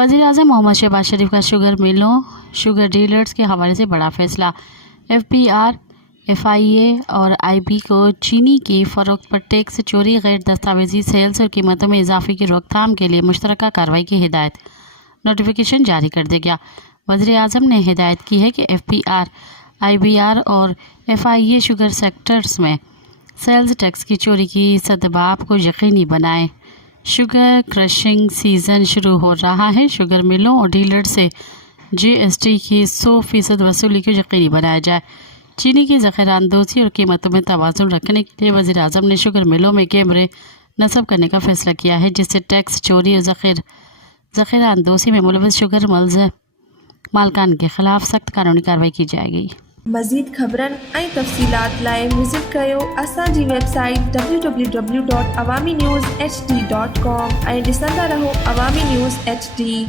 वज़ीर-ए-आज़म मोहम्मद शहबाज शरीफ का शुगर मिलों शुगर डीलर्स के हवाले से बड़ा फैसला। FPR, FIA और IB को चीनी की फ़रोख्त पर टैक्स चोरी, गैर दस्तावेजी सेल्स और कीमतों में इजाफे की रोकथाम के लिए मुश्तरका कार्रवाई की हिदायत। नोटिफिकेशन जारी कर दिया गया। वज़ीर-ए-आज़म ने हिदायत की है कि FPR, IBR और FIA शुगर सेक्टर्स में सेल्स टैक्स की चोरी की सदबाब को यकीनी बनाएं। शुगर क्रशिंग सीज़न शुरू हो रहा है। शुगर मिलों और डीलर से GST की 100% वसूली को यकीनी बनाया जाए। चीनी की ज़ख़ीरा अंदोज़ी और कीमतों में तवाज़ुन रखने के लिए वज़ीर-ए-आज़म ने शुगर मिलों में कैमरे नस्ब करने का फ़ैसला किया है, जिससे टैक्स चोरी और ज़ख़ीरा अंदोज़ी में मुलव्वस शुगर मालकान के ख़िलाफ़ सख्त कानूनी कार्रवाई की जाएगी। मज़ीद ख़बरन ऐं तफ़सीलात लाइ विज़िट कयो असांजी वेबसाइट www.awamiNewsHD.com ऐं ॾिसंदा रहो अवामी न्यूज़ HD।